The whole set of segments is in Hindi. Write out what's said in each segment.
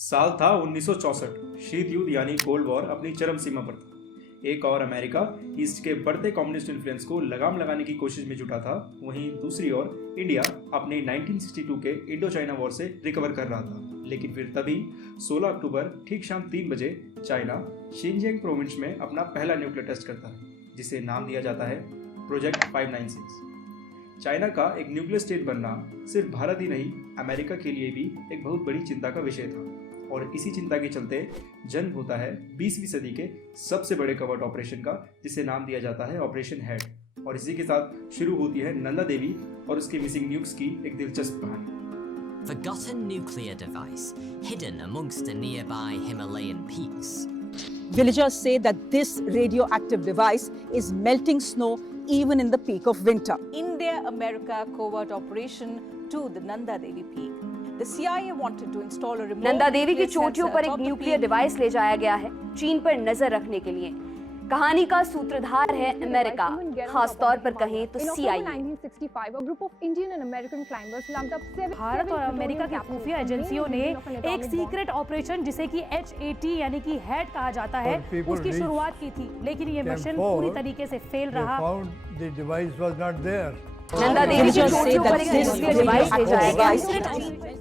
साल था 1964। शीत युद्ध यानी कोल्ड वॉर अपनी चरम सीमा पर था। एक और अमेरिका ईस्ट के बढ़ते कम्युनिस्ट इन्फ्लुएंस को लगाम लगाने की कोशिश में जुटा था, वहीं दूसरी ओर इंडिया अपने 1962 के इंडो चाइना वॉर से रिकवर कर रहा था। लेकिन फिर तभी 16 अक्टूबर ठीक शाम 3 बजे चाइना शिनजियांग प्रोविंस में अपना पहला न्यूक्लियर टेस्ट करता है, जिसे नाम दिया जाता है प्रोजेक्ट 596। चाइना का एक न्यूक्लियर स्टेट बनना सिर्फ भारत ही नहीं, अमेरिका के लिए भी एक बहुत बड़ी चिंता का विषय था। और इसी चिंता के चलते जन्म होता है 20वीं सदी के सबसे बड़े कवर्ट ऑपरेशन का, जिसे नाम दिया जाता है ऑपरेशन हेड। और इसी के साथ शुरू होती है नंदा देवी और उसके मिसिंग न्यूक्स की एक दिलचस्प कहानी। Forgotten nuclear device hidden amongst the nearby Himalayan peaks. Villagers say that this radioactive device is melting snow even in the peak of winter. India-America covert operation to the Nanda Devi peak. The CIA wanted to install a remote Nanda Devi की nuclear चोटियों sensor पर एक atop the nuclear peak. Device ले जाया गया है चीन पर नजर रखने के लिए। कहानी का सूत्रधार है अमेरिका, खास तौर पर कहें तो CIA। 1965, a group of Indian and American climbers lugged up Bharat और अमेरिका की खुफिया एजेंसियों ने एक सीक्रेट ऑपरेशन जिसे कि HAT यानी कि हेड कहा जाता है उसकी शुरुआत की थी, लेकिन ये मिशन पूरी तरीके से फेल रहा। नंदा देवी की चोटियों पर एक न्यूक्लियर डिवाइस ले जाया गया।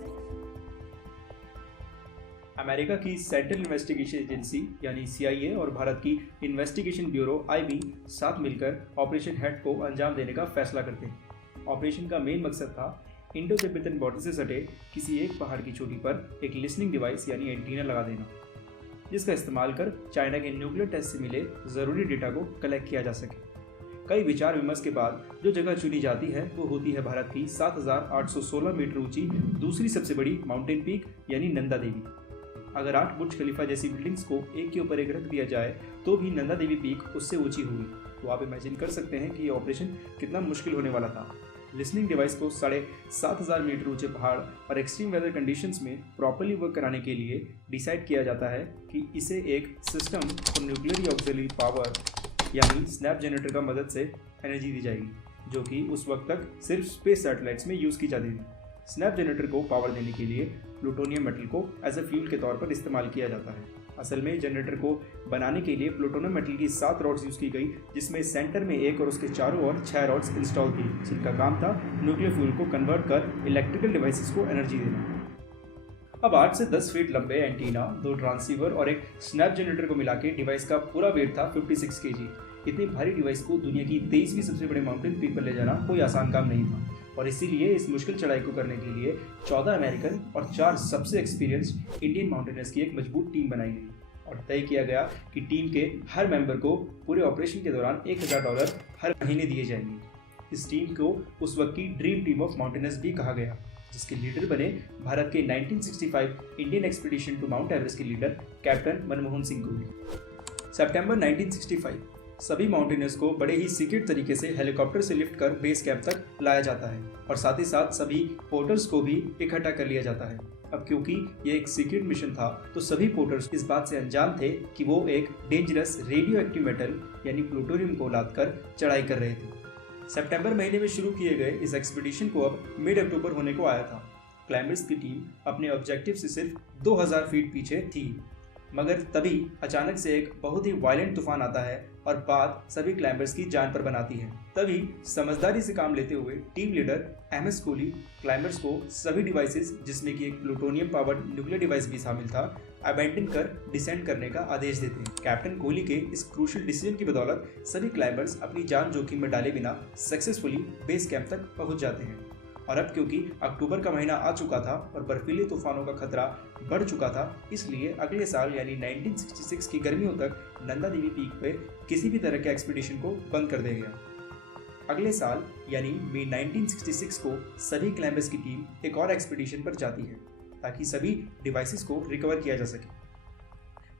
अमेरिका की सेंट्रल इन्वेस्टिगेशन एजेंसी यानी CIA और भारत की इन्वेस्टिगेशन ब्यूरो IB साथ मिलकर ऑपरेशन हेड को अंजाम देने का फैसला करते हैं। ऑपरेशन का मेन मकसद था इंडो तिब्बतन बॉर्डर से सटे किसी एक पहाड़ की चोटी पर एक लिसनिंग डिवाइस यानी एंटीना लगा देना, जिसका इस्तेमाल कर चाइना के न्यूक्लियर टेस्ट से मिले ज़रूरी डेटा को कलेक्ट किया जा सके। कई विचार विमर्श के बाद जो जगह चुनी जाती है वो होती है भारत की 7,816 मीटर ऊंची दूसरी सबसे बड़ी माउंटेन पीक यानी नंदा देवी। अगर 8 बुर्ज खलीफा जैसी बिल्डिंग्स को एक के ऊपर एक रख दिया जाए तो भी नंदा देवी पीक उससे ऊंची होगी, तो आप इमेजिन कर सकते हैं कि ये ऑपरेशन कितना मुश्किल होने वाला था। लिसनिंग डिवाइस को 7,500 मीटर ऊंचे पहाड़ और एक्सट्रीम वेदर कंडीशंस में प्रॉपर्ली वर्क कराने के लिए डिसाइड किया जाता है कि इसे एक system for nuclear auxiliary power यानी स्नैप जनरेटर का मदद से एनर्जी दी जाएगी, जो कि उस वक्त तक सिर्फ स्पेस सैटेलाइट्स में यूज़ की जाती थी। स्नैप जनरेटर को पावर देने के लिए प्लूटोनियम मेटल को एज ए फ्यूल के तौर पर इस्तेमाल किया जाता है। असल में जनरेटर को बनाने के लिए प्लूटोनियम मेटल की 7 रॉड्स यूज़ की गई, जिसमें सेंटर में एक और उसके चारों ओर 6 रॉड्स इंस्टॉल थी, जिनका काम था न्यूक्लियर फ्यूल को कन्वर्ट कर इलेक्ट्रिकल डिवाइसेस को एनर्जी देना। अब 8 से 10 फीट लंबे एंटीना, 2 ट्रांसीवर और एक स्नैप जनरेटर को मिला के डिवाइस का पूरा वेट था 56 kg। इतनी भारी डिवाइस को दुनिया की 23वीं सबसे बड़े माउंटेन पीक पर ले जाना कोई आसान काम नहीं था, और इसीलिए इस मुश्किल चढ़ाई को करने के लिए 14 अमेरिकन और 4 सबसे एक्सपीरियंस्ड इंडियन माउंटेनर्स की एक मजबूत टीम बनाई गई और तय किया गया कि टीम के हर मेंबर को पूरे ऑपरेशन के दौरान $1,000 हर महीने दिए जाएंगे। इस टीम को उस वक्त की ड्रीम टीम ऑफ माउंटेनर्स भी कहा गया, जिसके लीडर बने भारत के 1965 Indian expedition to Mount Everest के लीडर कैप्टन मनमोहन सिंह गोयल। सितंबर 1965 सभी माउंटेनर्स को बड़े ही सीक्रेट तरीके से हेलीकॉप्टर से लिफ्ट कर बेस कैंप तक लाया जाता है और साथ ही साथ सभी पोर्टर्स को भी इकट्ठा कर लिया जाता है। अब क्योंकि ये एक सीक्रेट मिशन था तो सभी पोर्टर्स इस बात से अनजान थे कि वो एक डेंजरस रेडियो एक्टिव मेटल यानी प्लूटोनियम को लाद कर चढ़ाई कर रहे थे। सितंबर महीने में शुरू किए गए इस एक्सपीडिशन को अब मिड अक्टूबर होने को आया था। क्लाइंबर्स की टीम अपने ऑब्जेक्टिव से सिर्फ 2000 फीट पीछे थी, मगर तभी अचानक से एक बहुत ही वायलेंट तूफान आता है और बात सभी क्लाइंबर्स की जान पर बनाती है। तभी समझदारी से काम लेते हुए team leader MS Kohli climbers को सभी डिवाइसेस, जिसमें कि एक प्लूटोनियम पावर्ड न्यूक्लियर डिवाइस भी शामिल था, अबैंडन कर डिसेंड करने का आदेश देते हैं। कैप्टन कोहली के इस क्रूशियल डिसीजन की बदौलत सभी क्लाइंबर्स अपनी जान जोखिम में डाले बिना सक्सेसफुली बेस कैंप तक पहुंच जाते हैं। और अब क्योंकि अक्टूबर का महीना आ चुका था और बर्फीले तूफानों का खतरा बढ़ चुका था, इसलिए अगले साल यानी 1966 की गर्मियों तक नंदा देवी पीक पे किसी भी तरह के एक्सपीडिशन को बंद कर दिया गया। अगले साल यानी मई 1966 को सभी क्लाइंबर्स की टीम एक और एक्सपीडिशन पर जाती है ताकि सभी डिवाइसेस को रिकवर किया जा सके।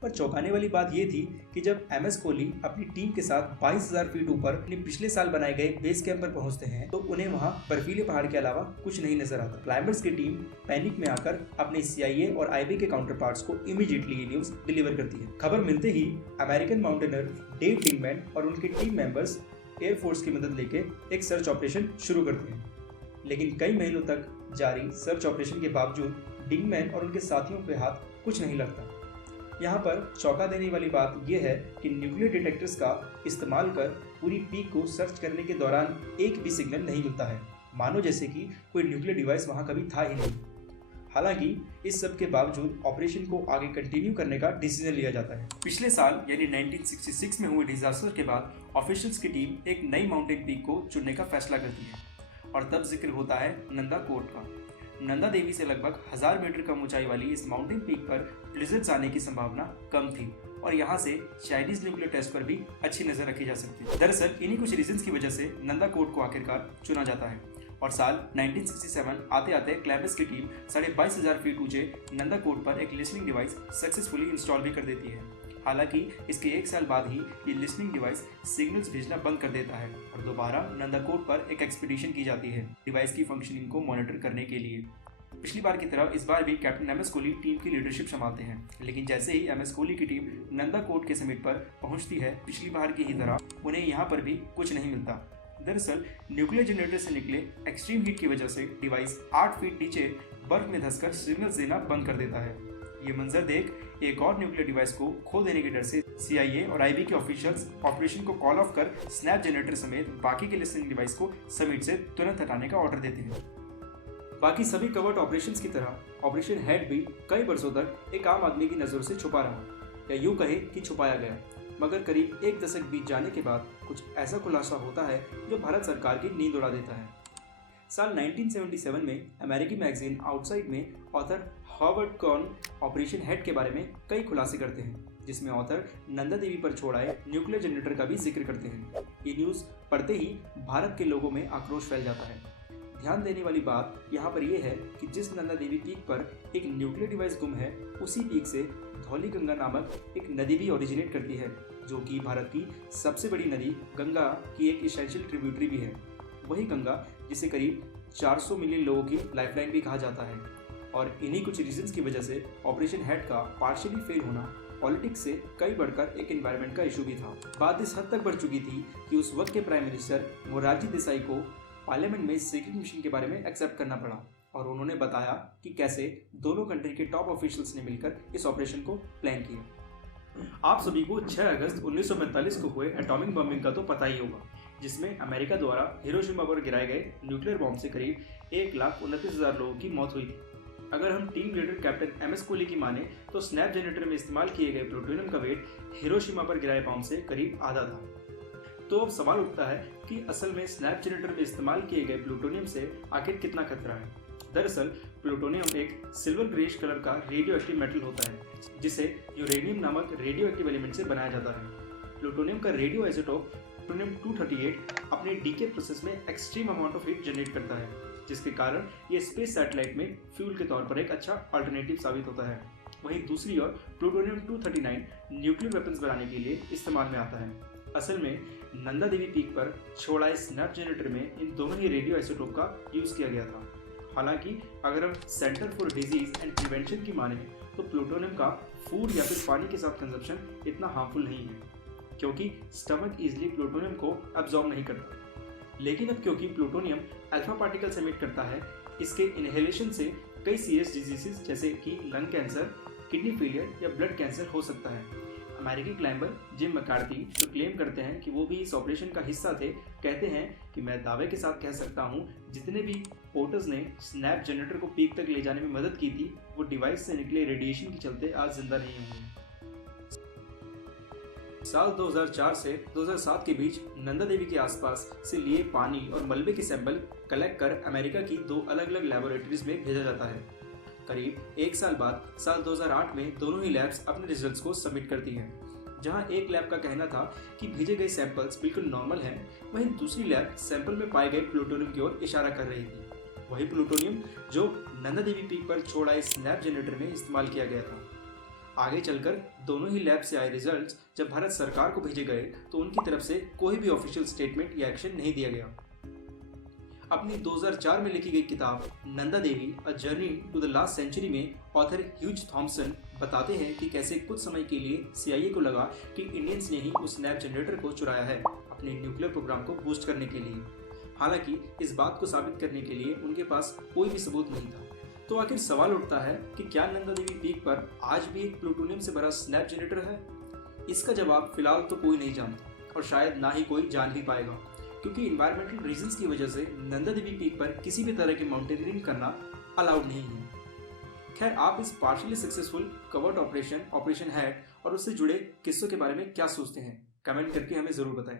पर चौंकाने वाली बात यह थी कि जब MS कोहली अपनी टीम के साथ 22,000 फीट ऊपर अपने पिछले साल बनाए गए बेस कैंप पर पहुंचते हैं तो उन्हें वहां बर्फीले पहाड़ के अलावा कुछ नहीं नजर आता। क्लाइंबर्स की टीम पैनिक में आकर अपने CIA और IB के काउंटर पार्ट्स को इमीडिएटली ये न्यूज डिलीवर करती है। खबर मिलते ही अमेरिकन माउंटेनर डेव टिंगमैन और उनके टीम मेंबर्स एयरफोर्स की मदद लेके एक सर्च ऑपरेशन शुरू करते हैं, लेकिन कई महीनों तक जारी सर्च ऑपरेशन के बावजूद डिंगमैन और उनके साथियों के हाथ कुछ नहीं लगता। यहाँ पर चौंका देने वाली बात यह है कि न्यूक्लियर डिटेक्टर्स का इस्तेमाल कर पूरी पीक को सर्च करने के दौरान एक भी सिग्नल नहीं मिलता है, मानो जैसे कि कोई न्यूक्लियर डिवाइस वहाँ कभी था ही नहीं। हालांकि इस सब के बावजूद ऑपरेशन को आगे कंटिन्यू करने का डिसीजन लिया जाता है। पिछले साल यानी 1966 में हुए डिजास्टर के बाद ऑफिशियल्स की टीम एक नई माउंटेन पीक को चुनने का फैसला करती है और तब जिक्र होता है नंदा कोट का। नंदा देवी से लगभग 1000 मीटर कम ऊंचाई वाली इस माउंटेन पीक पर ब्लिजर्ड्स आने की संभावना कम थी और यहाँ से चाइनीज न्यूक्लियर टेस्ट पर भी अच्छी नजर रखी जा सकती है। दरअसल इन्हीं कुछ रीजंस की वजह से नंदा कोट को आखिरकार चुना जाता है और साल 1967 आते आते क्लैम्बस की टीम 22,500 फीट ऊंचे नंदा कोट पर एक लिसनिंग डिवाइस सक्सेसफुली इंस्टॉल भी कर देती है। हालांकि इसके 1 साल बाद ही ये लिसनिंग डिवाइस सिग्नल्स भेजना बंद कर देता है और दोबारा नंदा कोट पर एक एक्सपीडिशन की जाती है डिवाइस की फंक्शनिंग को मॉनिटर करने के लिए। पिछली बार की तरह इस बार भी captain M S Kohli team की लीडरशिप संभालते हैं, लेकिन जैसे ही एम एस कोहली की टीम नंदा कोट के समिट पर पहुंचती है, पिछली बार की ही तरह उन्हें यहाँ पर भी कुछ नहीं मिलता। दरअसल न्यूक्लियर जनरेटर से निकले एक्सट्रीम हीट की वजह से डिवाइस 8 फीट नीचे बर्फ में धंसकर सिग्नल्स देना बंद कर देता है। ये मंजर देख एक और न्यूक्लियर डिवाइस को खो देने के डर से CIA और IB के ऑफिशियल्स ऑपरेशन को कॉल ऑफ कर स्नैप जनरेटर समेत बाकी के लिसनिंग डिवाइस को समिट से तुरंत हटाने का ऑर्डर देते हैं। बाकी सभी कवर्ट ऑपरेशंस की तरह ऑपरेशन हेड भी कई वर्षों तक एक आम आदमी की नज़रों से छुपा रहा, या यूं कहे कि छुपाया गया। मगर करीब 1 दशक बीत जाने के बाद कुछ ऐसा खुलासा होता है जो भारत सरकार की नींद उड़ा देता है। साल 1977 में अमेरिकी मैगजीन आउटसाइड में author Howard corn operation head के बारे में कई खुलासे करते हैं, जिसमें ऑथर नंदा देवी पर छोड़ आए न्यूक्लियर जनरेटर का भी जिक्र करते हैं। ये न्यूज़ पढ़ते ही भारत के लोगों में आक्रोश फैल जाता है। ध्यान देने वाली बात यहाँ पर यह है कि जिस नंदा देवी पीक पर एक न्यूक्लियर डिवाइस गुम है, उसी पीक से धौली गंगा नामक एक नदी भी ओरिजिनेट करती है, जो कि भारत की सबसे बड़ी नदी गंगा की एक एसेंशियल ट्रिब्यूटरी भी है। वही गंगा जिसे करीब 400 मिलियन लोगों की लाइफलाइन भी कहा जाता है। और इन्हीं कुछ रीजंस की वजह से ऑपरेशन हेड का पार्शियली फेल होना पॉलिटिक्स से कई बढ़कर एक एनवायरनमेंट का इशू भी था। बात इस हद तक बढ़ चुकी थी कि उस वक्त के प्राइम मिनिस्टर मोरारजी देसाई को पार्लियामेंट में सीक्रेट मिशन के बारे में एक्सेप्ट करना पड़ा और उन्होंने बताया कि कैसे दोनों कंट्री के टॉप ऑफिशियल्स ने मिलकर इस ऑपरेशन को प्लान किया। आप सभी को 6 अगस्त 1945 को हुए एटॉमिक बम्बिंग का तो पता ही होगा, जिसमें अमेरिका द्वारा हिरोशिमा पर गिराए गए न्यूक्लियर बॉम्ब से करीब 1,29,000 लोगों की मौत हुई थी। अगर हम team leader captain M S Kohli की माने तो स्नैप जनरेटर में इस्तेमाल किए गए प्लूटोनियम का वेट हिरोशिमा पर गिराए बॉम्ब से करीब आधा था। तो अब सवाल उठता है कि असल में स्नैप जनरेटर में इस्तेमाल किए गए प्लूटोनियम से आखिर कितना खतरा है। दरअसल प्लूटोनियम एक सिल्वर ग्रेश कलर का रेडियो एक्टिव मेटल होता है, जिसे यूरेनियम नामक रेडियो एक्टिव एलिमेंट से बनाया जाता है। प्लूटोनियम का रेडियो आइसोटोप प्लूटोनियम 238 अपने डीके प्रोसेस में extreme amount of heat generate करता है, जिसके कारण ये स्पेस सैटेलाइट में फ्यूल के तौर पर एक अच्छा अल्टरनेटिव साबित होता है। वहीं दूसरी ओर प्लूटोनियम 239 न्यूक्लियर वेपन्स बनाने के लिए इस्तेमाल में आता है। असल में नंदा देवी पीक पर छोड़ा स्नैप जनरेटर में इन दोनों ही रेडियो आइसोटोप का यूज किया गया था। हालांकि अगर हम centre for disease and prevention की माने तो प्लूटोनियम का फूड या फिर पानी के साथ कंजप्शन इतना हार्मफुल नहीं है, क्योंकि स्टमक इजीली प्लूटोनियम को एब्जॉर्ब नहीं करता। लेकिन अब क्योंकि प्लूटोनियम अल्फा पार्टिकल से एमिट करता है, इसके इनहेलेशन से कई सीरियस डिजीजेस जैसे कि लंग कैंसर, किडनी फेलियर या ब्लड कैंसर हो सकता है। अमेरिकी क्लाइंबर जिम मैकार्थी जो क्लेम करते हैं कि वो भी इस ऑपरेशन का हिस्सा थे, कहते हैं कि मैं दावे के साथ कह सकता हूँ जितने भी पोर्टर्स ने स्नैप जनरेटर को पीक तक ले जाने में मदद की थी, वो डिवाइस से निकले रेडिएशन के चलते आज जिंदा नहीं होंगे। साल 2004 से 2007 के बीच नंदा देवी के आसपास से लिए पानी और मलबे के सैंपल कलेक्ट कर अमेरिका की 2 अलग अलग लैबोरेटरीज में भेजा जाता है। करीब 1 साल बाद साल 2008 में दोनों ही लैब्स अपने रिजल्ट्स को सबमिट करती हैं। जहां एक लैब का कहना था कि भेजे गए सैंपल्स बिल्कुल नॉर्मल हैं, वहीं दूसरी लैब सैंपल में पाए गए प्लूटोनियम की ओर इशारा कर रही थी। वही प्लूटोनियम जो नंदा देवी पीक पर छोड़ा स्नैप जनरेटर में इस्तेमाल किया गया था। आगे चलकर दोनों ही लैब से आए रिजल्ट्स जब भारत सरकार को भेजे गए तो उनकी तरफ से कोई भी ऑफिशियल स्टेटमेंट या एक्शन नहीं दिया गया। अपनी 2004 में लिखी गई किताब Nanda Devi a journey to the last century में ऑथर ह्यूज थॉमसन बताते हैं कि कैसे कुछ समय के लिए CIA को लगा कि इंडियंस ने ही उस स्नैप जनरेटर को चुराया है अपने न्यूक्लियर प्रोग्राम को बूस्ट करने के लिए। हालांकि इस बात को साबित करने के लिए उनके पास कोई भी सबूत नहीं था। तो आखिर सवाल उठता है कि क्या नंदा देवी पीक पर आज भी एक प्लूटोनियम से भरा स्नैप जनरेटर है? इसका जवाब फिलहाल तो कोई नहीं जानता और शायद ना ही कोई जान भी पाएगा, क्योंकि इन्वायरमेंटल रीजंस की वजह से नंदा देवी पीक पर किसी भी तरह की माउंटेनियरिंग करना अलाउड नहीं है। खैर, आप इस partially successful covert operation hat और उससे जुड़े किस्सों के बारे में क्या सोचते हैं? कमेंट करके हमें जरूर बताएं।